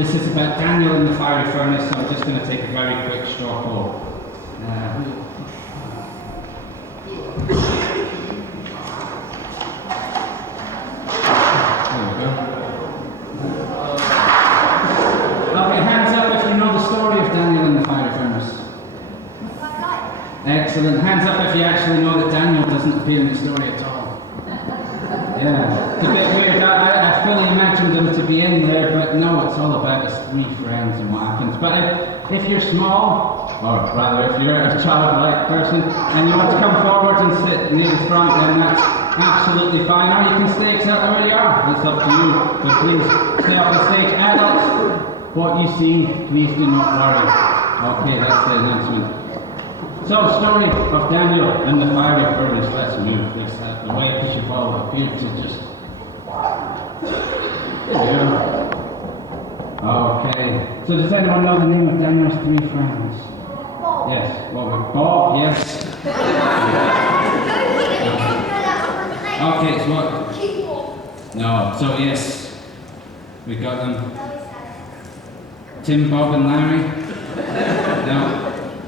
This is about Daniel in the fiery furnace, so I'm just going to take a very quick straw poll. There we go. Okay, hands up if you know the story of Daniel in the fiery furnace. Excellent. Hands up if you actually know that Daniel doesn't appear in the story at all. Yeah, it's a bit weird. I fully imagined him to be in there, but no, it's all about his three friends and what happens. But if you're small, or rather if you're a childlike person, and you want to come forward and sit near the front, then that's absolutely fine. Or you can stay exactly where you are. It's up to you. But please stay off the stage. Adults, what you see, please do not worry. Okay, that's the announcement. So, story of Daniel and the fiery furnace. Let's move this out of the way because you've all appeared to just... There we go. Okay. So does anyone know the name of Daniel's three friends? Bob. Yes. What were Bob? Yes. Okay, so what? No. So yes. We got them. Tim, Bob and Larry? No.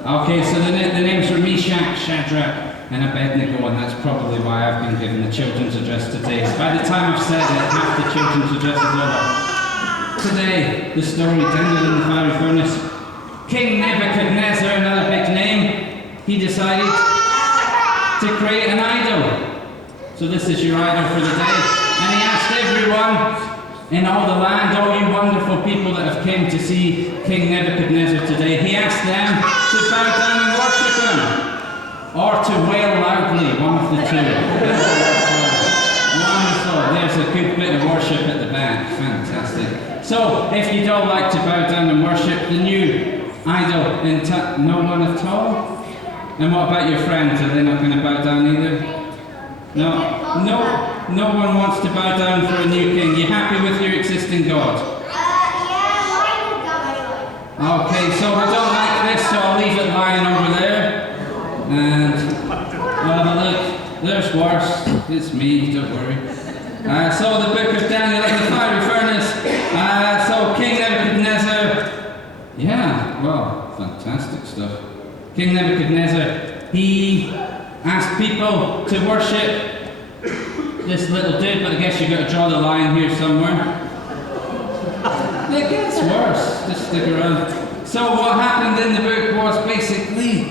Okay, so the names were Meshach, Shadrach, and Abednego, and that's probably why I've been given the children's address today. So by the time I've said it, half the children's address is over. Today, the story, Daniel in the fiery furnace. King Nebuchadnezzar, another big name, he decided to create an idol. So this is your idol for the day. And he asked everyone in all the land, all you wonderful people that have came to see King Nebuchadnezzar today, he asked them to bow down and worship him, or to wail loudly, one of the two. Wonderful, there's a good bit of worship at the back, fantastic. So, if you don't like to bow down and worship the new idol, no one at all? And what about your friends, are they not going to bow down either? No one wants to bow down for a new king. You happy with your existing God? Okay, so we don't like this, so I'll leave it lying over there. And, well, look, there's worse. It's me, don't worry. So the book of Daniel in the fiery furnace. So King Nebuchadnezzar, yeah, well, fantastic stuff. King Nebuchadnezzar, he asked people to worship this little dude, but I guess you've got to draw the line here somewhere. It gets worse, just stick around. So what happened in the book was basically,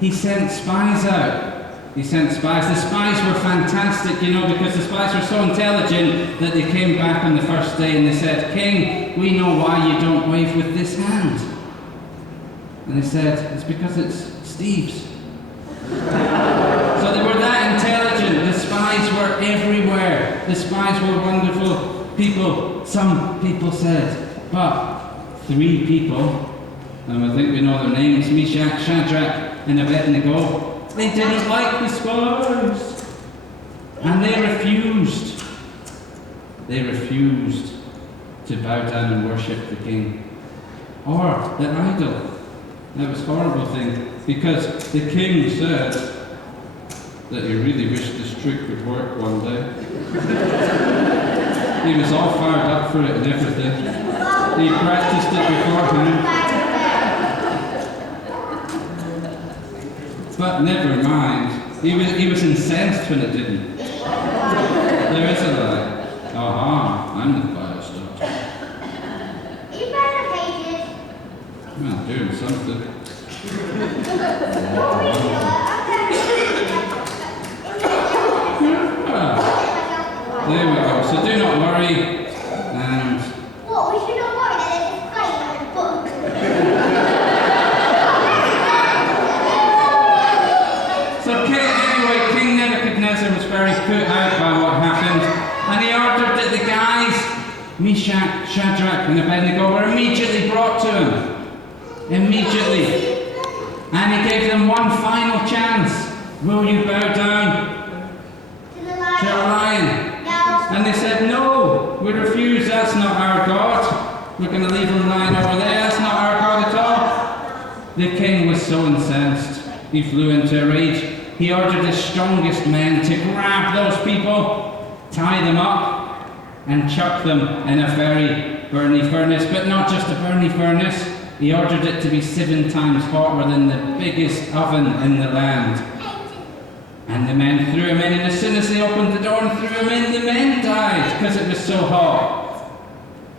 he sent spies out. He sent spies. The spies were fantastic, you know, because the spies were so intelligent that they came back on the first day and they said, King, we know why you don't wave with this hand. And they said, it's because it's Steve's. So they were that intelligent. The spies were everywhere. The spies were wonderful people. Some people said, but three people, and I think we know their names, Meshach, Shadrach, and Abednego, they didn't like the spies. And they refused. They refused to bow down and worship the king. Or the idol. That was a horrible thing, because the king said that he really wished this trick would work one day. He was all fired up for it and everything. He practiced it beforehand. But never mind. He was incensed when it didn't. There is a lie. Aha, I'm the fire starter. Well, doing something. There we go. So do not worry. And what? We should not worry that there's a fight in the book. so anyway, King Nebuchadnezzar was very put out by what happened, and he ordered that the guys, Meshach, Shadrach, and Abednego, were immediately brought to him. Immediately. And he gave them one final chance. Will you bow down To the lion. to a lion? No. And they said, no, we refuse, that's not our God. We're going to leave him lying over there, that's not our God at all. The king was so incensed, he flew into a rage. He ordered his strongest men to grab those people, tie them up, and chuck them in a very burny furnace, but not just a burny furnace. He ordered it to be 7 times hotter than the biggest oven in the land. And the men threw him in, and as soon as they opened the door and threw him in, the men died because it was so hot.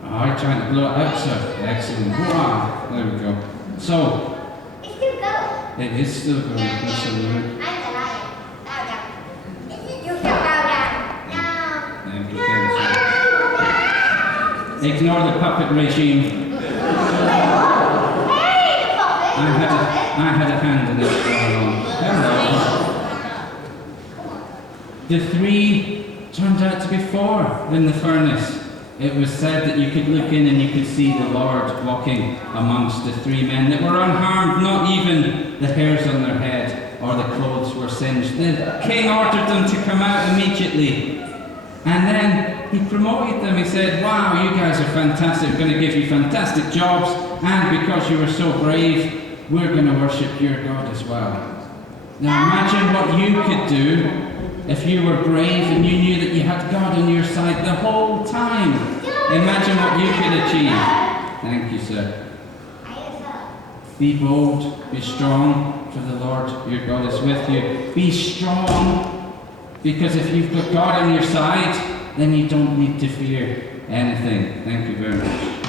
Oh, I'm trying to blow it out, sir. Excellent. Wow. There we go. So, It's still going. it is still going. I'm Absolutely. the lion. Bow down. You still bow down. No. Thank you, Ken. Ignore the puppet regime. Hey, the puppet. I had a hand in it for a long. Hello. The 3 turned out to be 4 in the furnace. It was said that you could look in and you could see the Lord walking amongst the 3 men that were unharmed, not even the hairs on their head or the clothes were singed. The king ordered them to come out immediately. And then he promoted them. He said, wow, you guys are fantastic. We're going to give you fantastic jobs. And because you were so brave, we're going to worship your God as well. Now imagine what you could do if you were brave and you knew that you had God on your side the whole time. Imagine what you could achieve. Thank you, sir. Be bold, be strong, for the Lord your God is with you. Be strong, because if you've got God on your side, then you don't need to fear anything. Thank you very much.